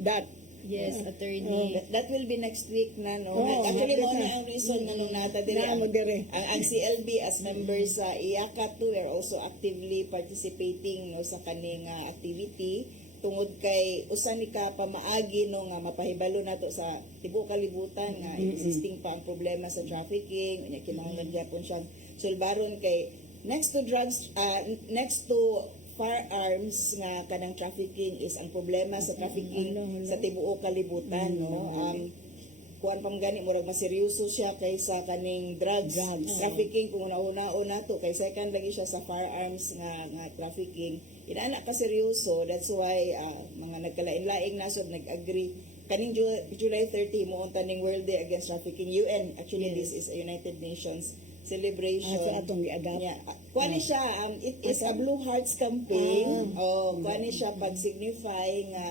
that. Yes, attorney. That will be next week na, no? hapit Actually, mo na. na ang reason na nung nata dire. Na mo dire. Ang CLB as members sa IACA too, we're also actively participating no, sa kaning activity tungod kay usan ni ka pamaagi no nga mapahibalo nato sa tibuok kalibutan nga existing pa ang problema sa trafficking unya kinahanglan gyapon siya sulbaron kay next to drugs next to firearms nga kanang trafficking is ang problema sa trafficking sa tibuok kalibutan no kuan pam gani murag mas seryoso siya kaysa kaning drugs. Trafficking kung una-una to kay second lagi siya sa firearms nga trafficking inaana ka seryoso that's why mga nagkalain-laing nasod nag-agree kaning July 30 mo unta ning World Day Against Trafficking UN actually this is a United Nations celebration. Sa atong i-adapt. Yeah. Kuha ni siya, it is a Blue Hearts campaign. Kuha ni siya pag-signify nga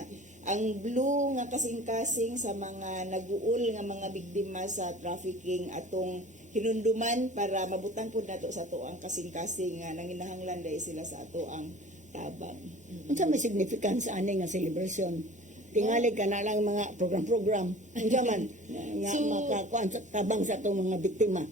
ang blue nga kasing-kasing sa mga nag-uul nga mga biktima sa trafficking atong hinunduman para mabutang pud nato sa ato ang kasing-kasing nga nanginahanglan dahil sila sa ato ang tabang. Unsa may significance ani nga celebration? Tingali ka na lang mga program-program. Unsa man nga makakuan sa tabang sa atong mga biktima.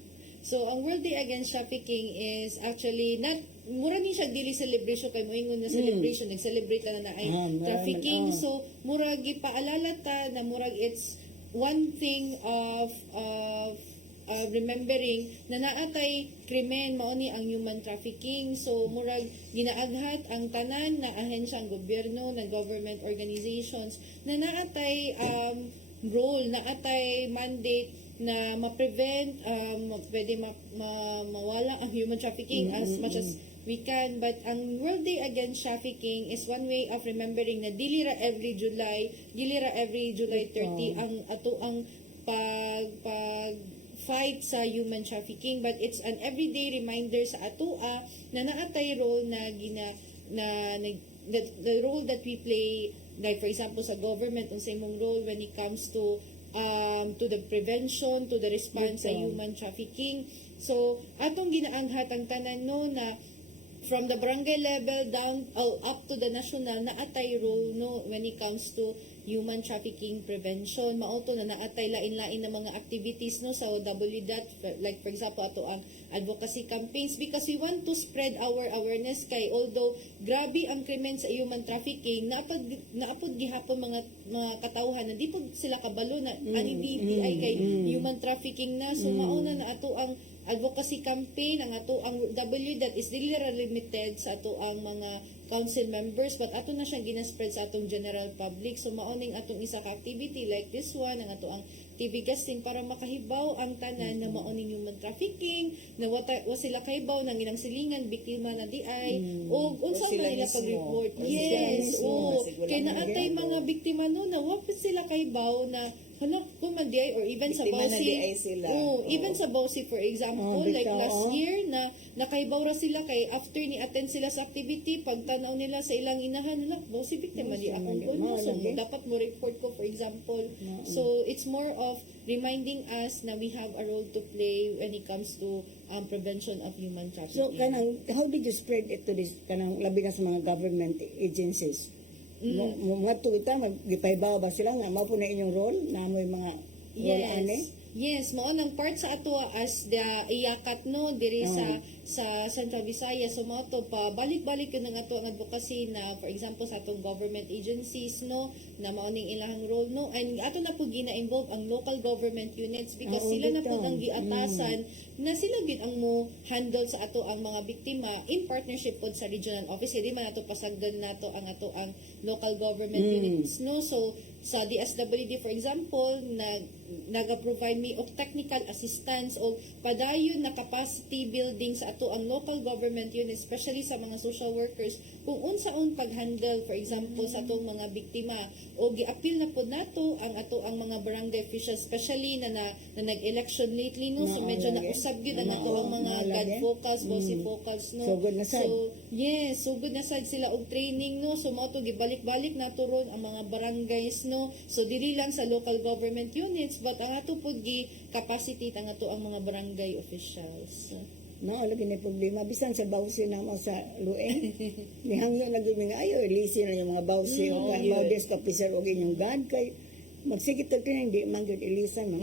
So, ang World Day Against Trafficking is actually not, mura ni siya dili celebration kay moingon na celebration, nag-celebrate lang na ay trafficking. So, mura gipaalala ta na murag it's one thing of remembering na naatay krimen mao ni ang human trafficking. So, murag ginaaghat ang tanan na ahensya ang gobyerno, ng government organizations na naatay role, naatay mandate na ma-prevent, pwede mawala ang human trafficking as much as we can. But ang World Day Against Trafficking is one way of remembering na dili ra every July 30 ang ato ang pag fight sa human trafficking, but it's an everyday reminder sa ato na naatay role na the role that we play, like for example sa government ang imong role when it comes to the prevention, to the response sa human trafficking. So, atong ginaanghat ang tanan no na from the barangay level down up to the national na atay role no when it comes to human trafficking prevention. Mauto na naatay lain-lain na mga activities no sa WDAT, like for example ato ang advocacy campaigns because we want to spread our awareness kay although grabe ang krimen sa human trafficking naapod gihapon mga katawhan na di po sila kabalo na ani DTI kay human trafficking na so mauna na ato ang advocacy campaign ang ato ang WDAT is dili ra limited sa ato ang mga council members but ato na siyang ginaspread sa atong general public so maoning atong isa ka activity like this one ang ato ang TV guesting para makahibaw ang tanan na maoning human trafficking na wa sila kahibaw ng ilang silingan biktima na di ay o unsa man nila pag-report kay naatay mga biktima no na wa sila kahibaw na kung man-di or even sa Bausi even sa Bausi for example like last year na nakaibaw ra sila kay after ni attend sila sa activity pagtanaw nila sa ilang inahan Bausi biktima di akong kuno so dapat mo report ko for example so it's more of reminding us na we have a role to play when it comes to prevention of human trafficking. So how did you spread it to this kanang labi na sa mga government agencies? Mga tuwita, magipaybaw ba sila nga? Mao po na inyong role? Na mo yung mga role ane? Yes, mao nang part sa ato as the iyakat no diri sa Central Visayas. So mao to pa balik-balik yun ang ato ang advocacy na for example sa atong government agencies no na mao ning ilahang role no and ato na po gina-involve ang local government units because Oo, sila na po bitaw. ang giatasan na sila gid ang mo handle sa ato ang mga biktima in partnership pod sa regional office. Di man ato pasagdan nato ang local government units no. So sa DSWD for example nag-provide me of technical assistance o padayon na capacity building sa ato ang local government units especially sa mga social workers kung unsaon pag-handle for example sa atong mga biktima o gi-appeal na pod nato ang mga barangay officials especially na nag-election lately no so medyo nausab gyud ang ato ang mga God focus, bossy focus no. So, good na sad. So, yes, so good na sad sila og training no. So mao to gibalik-balik nato ron ang mga barangays no. So dili lang sa local government units but ang ato pud gi capacity ang ato ang mga barangay officials. No, lagi na problema. Bisan sa bawsi na mo sa lueng. Nihangyo na gawin nga, ayo, ilisi na yung mga bawsi o mga desk officer o inyong God kay magsigit ang training, di man yun ilisan mo.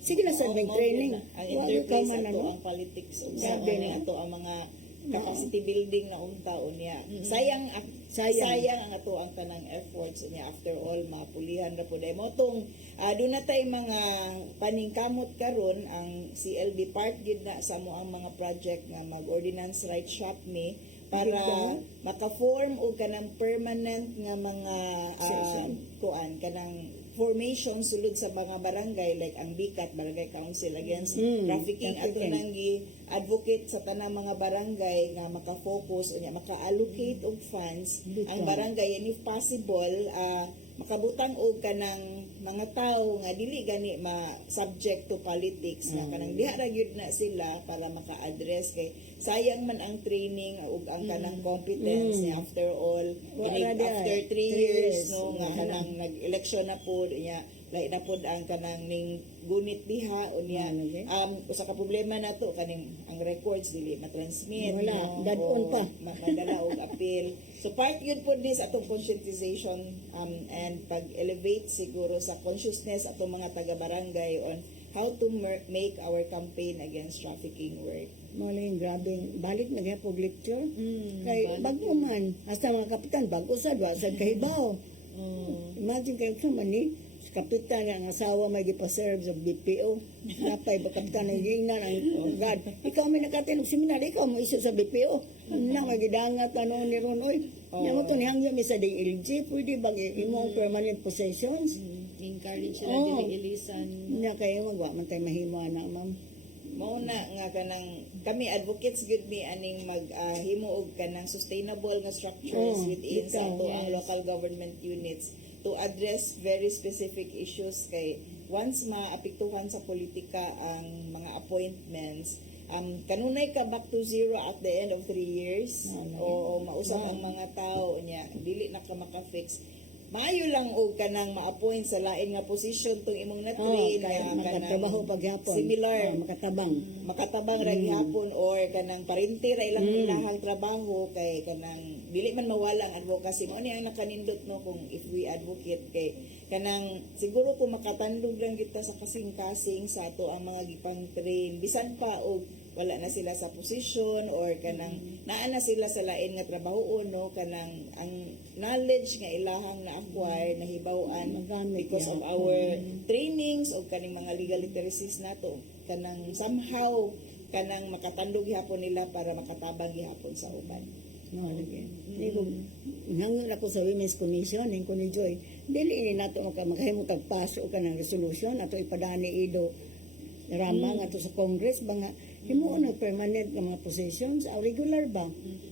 Sige na sa training. Ang Wala interface ka man ato ano. ang politics ug Sabi sa na. ato ang mga capacity building na unta unya. Sayang ang ato ang tanang efforts unya after all mapulihan ra pud mo tong do na tay mga paningkamot karon ang CLB part gid na sa mo ang mga project nga mag ordinance right shop me para maka-form og kanang permanent nga mga kuan kanang formation sulod sa mga barangay like ang BICAT, Barangay Council Against Trafficking ato nang advocate sa tanang mga barangay nga maka-focus unya maka-allocate og funds ang barangay and if possible makabutang og kanang mga tao nga dili gani ma subject to politics na kanang diha ra gyud na sila para maka-address kay sayang man ang training ug ang kanang competence niya after all after 3 years no nga kanang nag-election na po niya lain na pod ang kanang ning gunit diha unya usa ka problema nato kaning ang records dili ma-transmit Wala, dadon pa. madala og appeal so part yun po din sa atong conscientization and pag-elevate siguro sa consciousness atong mga taga-barangay on how to make our campaign against trafficking work. Maling grabing balik na kaya pog lecture. Kay bago man hasta mga kapitan bago sad wa sad kahibaw. Imagine kayo sa mani kapitan ang asawa may gipa-serve sa BPO. Napay ba kapitan ang gingnan ang God. Ikaw may nakatinog seminar, ikaw mo iso sa BPO. Na magidangat ano ni ron oy. Yang to nihang mi sa ding LG pwede bang imong permanent possessions. Encourage sila dili ilisan. Nya kayo magwa man tay mahimo na ma'am. Mauna nga kanang kami advocates gud mi aning maghimo og kanang sustainable nga structures within sa ato ang local government units to address very specific issues kay once maapektuhan sa politika ang mga appointments kanunay ka back to zero at the end of 3 years o mausap ang mga tao niya dili na ka maka-fix maayo lang og kanang ma-appoint sa lain nga position tong imong na-train nga makatrabaho paghapon. similar makatabang ra gihapon or kanang parinti ra ilang ilahang trabaho kay kanang dili man mawala ang advocacy mo ni ang nakanindot no kung if we advocate kay kanang siguro kung makatandog lang kita sa kasing-kasing sa ato ang mga gipang train bisan pa og wala na sila sa position or kanang naa na sila sa lain nga trabaho no kanang ang knowledge nga ilahang na-acquire nahibaw-an because of our trainings o kaning mga legal literacies nato kanang somehow kanang makatandog gihapon nila para makatabang gihapon sa uban. No, lagi. Hanggang ako sa Women's Commission, yung ko ni Joy, dili ini nato makahimong tagpaso ka ng resolution, ato ipadani ido ramang ato sa Congress, ba nga, himuon ng permanent nga mga positions, regular ba?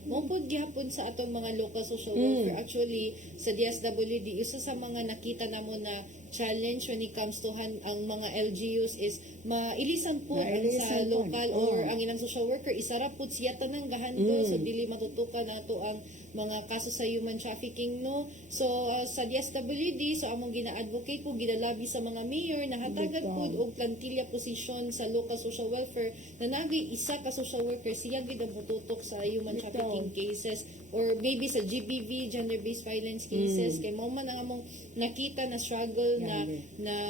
Mopod gihapon sa atong mga local social welfare. Actually, sa DSWD, isa sa mga nakita namo na challenge when it comes to ang mga LGUs is mailisan po ang sa local or ang ilang social worker isara po siya tanang gahandol so dili matutukan nato ang mga kaso sa human trafficking no so sa DSWD so among gina-advocate po ginalabi sa mga mayor na hatagan po og plantilla position sa local social welfare na nagay isa ka social worker siya gid ang mututok sa human trafficking cases or maybe sa GBV gender-based violence cases kay mo man ang among nakita na struggle na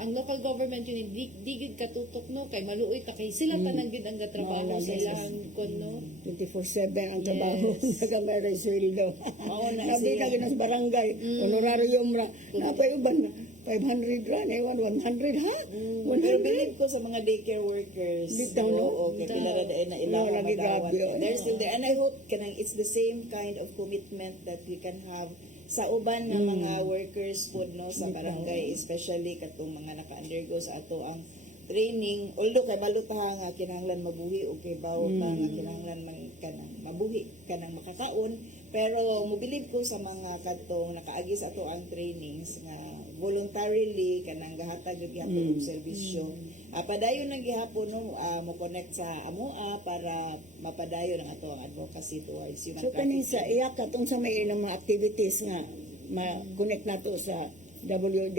ang local government unit di gid katutok no kay maluoy ta kay sila tanan gid ang gatrabaho Mao sa lagi ilang kon no. 24/7 ang trabaho. Yes. Nagamay sweldo. Mao na Sabi siya. na ginas barangay. Honorarium ra. Napay uban na. 500 ra. Ewan, 100 ha? Pero 100? believe ko sa mga daycare workers. Dito, no? Okay, pila na na ilang No, lagi magawat. grabe yun. They're still there. And I hope kanang it's the same kind of commitment that we can have sa uban ng mga workers po no sa barangay, especially katong mga naka-undergo sa ato ang training. Although kay malutaha nga kinahanglan mabuhi o kay bawo pa nga kinahanglan man kanang mabuhi kanang makakaon, pero mobilib ko sa mga katong nakaagi sa ato ang trainings nga voluntarily kanang gahatag gyud gihapon og serbisyo. Padayon ng gihapon no mo connect sa amoa para mapadayon ang ato ang advocacy towards human So kanin sa trafficking. iyak katong sa may ilang mga activities nga ma-connect nato sa W.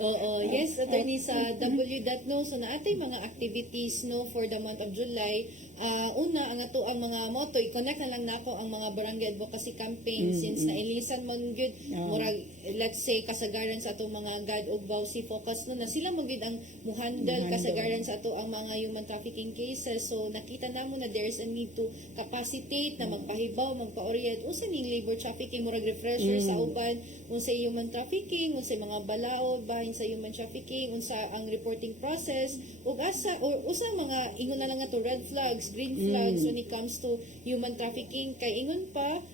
Oo, yes, attorney sa W.no. So naatay mga activities no for the month of July. Una ang ato ang mga motto i-connect na lang nako ang mga barangay advocacy campaign since nailisan man gyud murag let's say kasagaran sa ato mga God og Bawsi focus no na sila mo gyud ang muhandle kasagaran sa ato ang mga human trafficking cases. So nakita namo na there's a need to capacitate na magpahibaw, magpa-orient usa ning labor trafficking murag refresher sa uban unsa human trafficking, unsa mga balaod bahin sa human trafficking, unsa ang reporting process ug asa or usa mga ingon na lang ato red flags, green flags when it comes to human trafficking kay ingon pa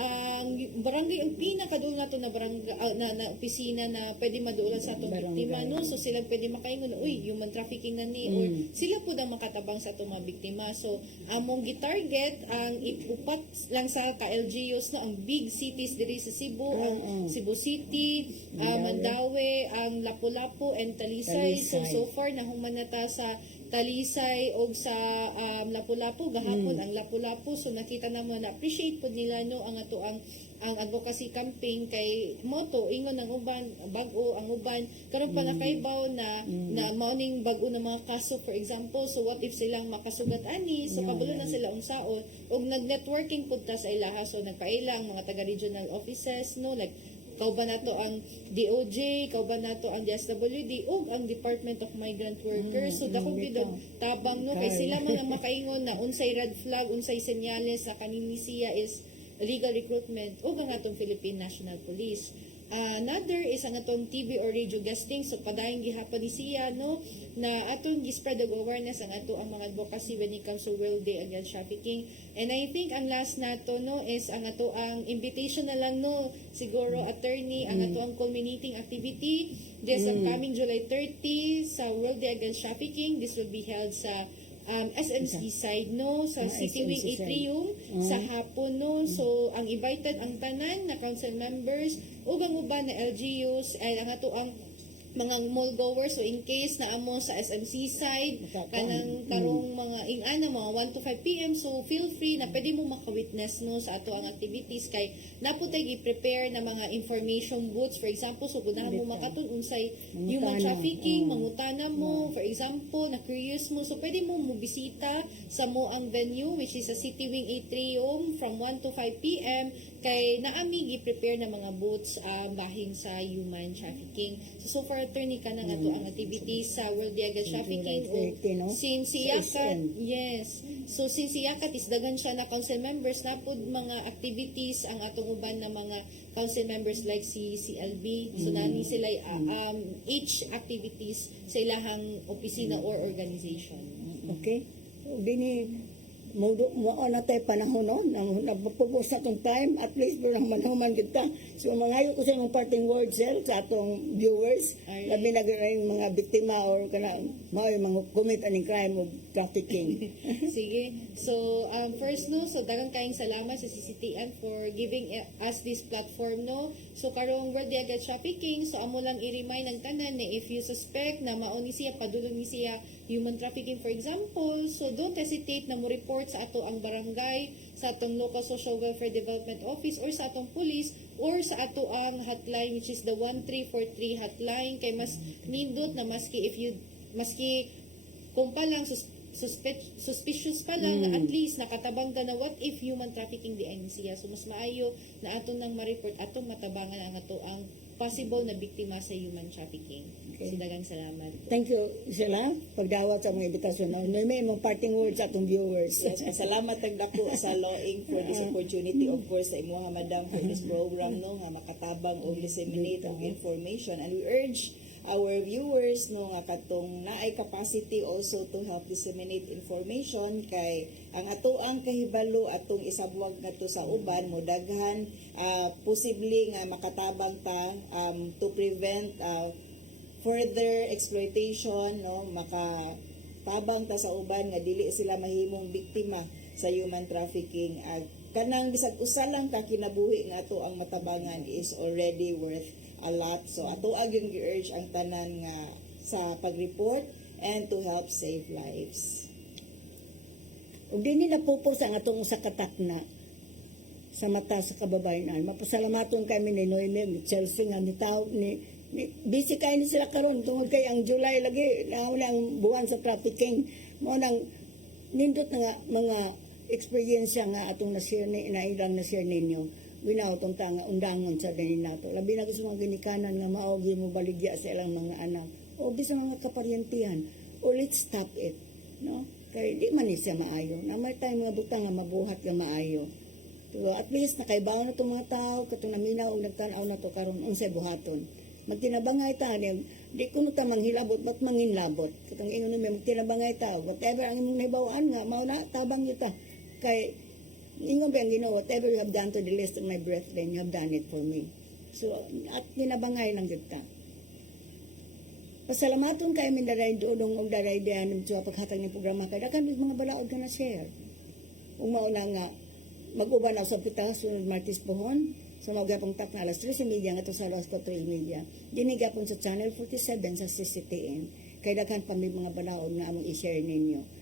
ang barangay ang pinakaduol nato na barangay na opisina na pwede maduulan sa atong biktima no so sila pwede makaingon uy human trafficking na ni or sila pud ang makatabang sa atong mga biktima so among gitarget ang ipupat lang sa ka-LGUs no ang big cities diri sa Cebu ang Cebu City, Mandaue, ang Lapu-Lapu and Talisay. So far nahuman na ta sa Talisay og sa Lapu-Lapu gahapon ang Lapu-Lapu so nakita namo na appreciate pud nila no ang ato ang advocacy campaign kay moto ingon ang uban bag-o ang uban karon pa nakaibaw na na maoning bag-o na mga kaso for example so what if silang makasugat ani so kabalo na sila unsaon og nag-networking pud ta sa ilaha so nagpaila ang mga taga regional offices no like kauban nato ang DOJ, kauban nato ang DSWD ug ang Department of Migrant Workers. So dako gid tabang no kay sila man ang makaingon na unsay red flag, unsay senyales sa kanini siya is illegal recruitment ug ang atong Philippine National Police. Another is ang atong TV or radio guesting so padayong gihapon ni siya no na atong gi-spread og awareness ang ato ang mga advocacy when it comes to World Day Against Trafficking. And I think ang last nato no is ang ato ang invitation na lang no siguro attorney ang ato ang culminating activity this upcoming July 30 sa World Day Against Trafficking. This will be held sa SMC side no sa City Wing SMC side. Atrium sa hapon no so ang invited ang tanan na council members ug ang uban na LGUs ay ang ato ang mga mall goers so in case na amo sa SMC side kanang karong mga ingana mga 1 to 5 PM so feel free na pwede mo maka-witness no sa ato ang activities kay naputay gi-prepare na mga information booths for example so kunahan mo makatun unsay human trafficking mangutana mo for example na curious mo so pwede mo bisita sa mo ang venue which is sa City Wing Atrium from 1 to 5 PM kay naami gi-prepare na mga booths bahin sa human trafficking so far attorney ka na nga to ang activities sa World Day Against Trafficking o since Yakat yes so since Yakat is dagan siya na council members na pod mga activities ang atong uban na mga council members like si CLB so nani sila each activities sa ilahang opisina or organization. Okay? Dini mo na tayo panahon no nagpupos na itong time at least pero manhuman kita so mangayo ko sa imong parting words sir sa atong viewers labi na yung mga biktima or kana mao mga commit aning crime of trafficking. Sige. So, first no, so daghang kaayong salamat sa CCTN for giving us this platform no. So karong World Day Against Trafficking, so amo lang i-remind ang tanan na if you suspect na mao ni siya padulong ni siya human trafficking for example, so don't hesitate na mo report sa ato ang barangay, sa atong local social welfare development office or sa atong police or sa ato ang hotline which is the 1343 hotline kay mas nindot na maski kung pa lang suspicious pa lang na at least nakatabang ka na what if human trafficking di ay siya so mas maayo na ato nang ma-report atong matabangan ang ato ang possible na biktima sa human trafficking. Okay. So, dagang salamat. Thank you, Sila, pagdawat sa mga invitasyon. May mga parting words sa atong viewers. Yes, pasalamat ang dako sa Law Inc. for this opportunity, of course, sa imuha madam for this program, no, nga makatabang o disseminate of information. And we urge our viewers, no, nga katong naay capacity also to help disseminate information kay ang atoang kahibalo atong isabwag ngadto sa uban mo daghan posible nga makatabang ta to prevent further exploitation, no, makatabang ta sa uban nga dili sila mahimong biktima sa human trafficking. Kanang bisag usa lang ka kinabuhi nga ato ang matabangan is already worth a lot. So ato yung gi-urge ang tanan nga sa pag-report and to help save lives. Ug di nila pupos ang atong usa ka takna sa mata sa kababayan. Mapasalamaton kami ni Noyle, ni Chelsea nga ni tao ni busy kayo ni sila karon tungod kay ang July lagi na ang buwan sa trafficking mo nang nindot na nga mga experience nga atong na-share na ilang na-share ninyo. Winaw tong tanga undangon sa danin nato. Labi na gusto mga ginikanan nga maogi mo baligya sa ilang mga anak. O bisa mga kaparyentihan. O let's stop it. No? Kaya di man ni siya maayo. Namay tayo mga butang nga mabuhat nga maayo. So, at least nakaibaw na itong mga tao, katong naminaw o nagtanaw na to karon unsay buhaton. Magtinabangay ta, di ko no ta manghilabot, ba't manginlabot? Katong ingon may magtinabangay ta, whatever ang imong naibawaan nga, mao na, tabang yun ta. Kay, ingon ba ang Ginoo, whatever you have done to the least of my brethren, you have done it for me. So, at tinabangay lang yun ta. Pasalamaton kayo min daray doon og daray diyan sa paghatag ng programa kay dakan mga balaod ka na share. Ug mao na nga mag-uban na sa pita sunod Martes pohon sa mga gapong tak na alas 3:30 nga to sa alas 4:30. Dini gapon sa channel 47 sa CCTN kay daghan pa may mga balaod nga among i-share ninyo.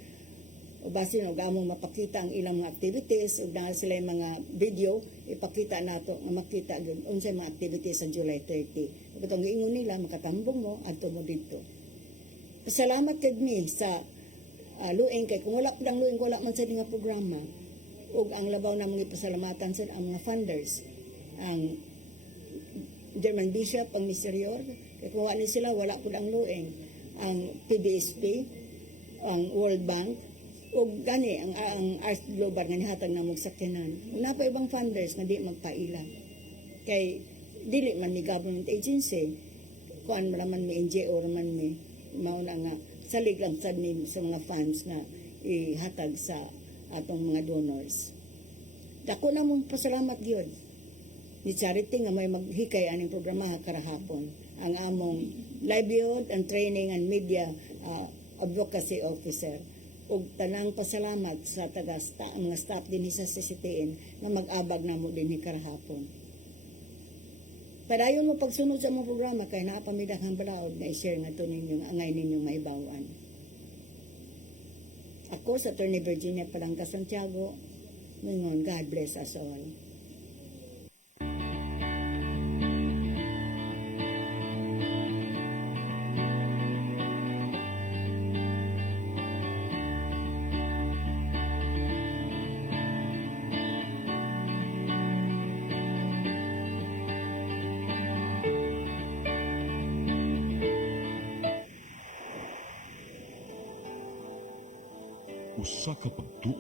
O basin og among mapakita ang ilang mga activities ug dahil sila yung mga video ipakita nato nga makita gyud unsay mga activities sa July 30. Ug katong giingon nila makatambong mo adto mo didto. Pasalamat kag ni sa lueng kay kung wala pang lueng wala man sa nga programa ug ang labaw namong ipasalamatan sa ang mga funders ang German Bishop ang Miserior kay kung wala ni sila wala pud ang lueng ang PBSP ang World Bank o gani ang Ars Global nga nihatag na mong sakyanan. Una pa ibang funders nga di magpaila. Kay dili man ni government agency, kuan man may NGO man may mauna nga salig lang sad ni sa mga funds nga ihatag sa atong mga donors. Dako na mong pasalamat gyud ni Charity nga may maghikay aning programa karahapon. Ang among livelihood and training and media advocacy officer ug tanang pasalamat sa mga staff din sa CCTN na mag-abag na mo din karahapon. Padayon mo pagsunod sa mga programa kay naapamidaghang balaod na i-share nga to ninyong angay ninyong maibawan. Ako sa Attorney Virginia Palangka Santiago, ngayon, God bless us all. Usa ka pagtuo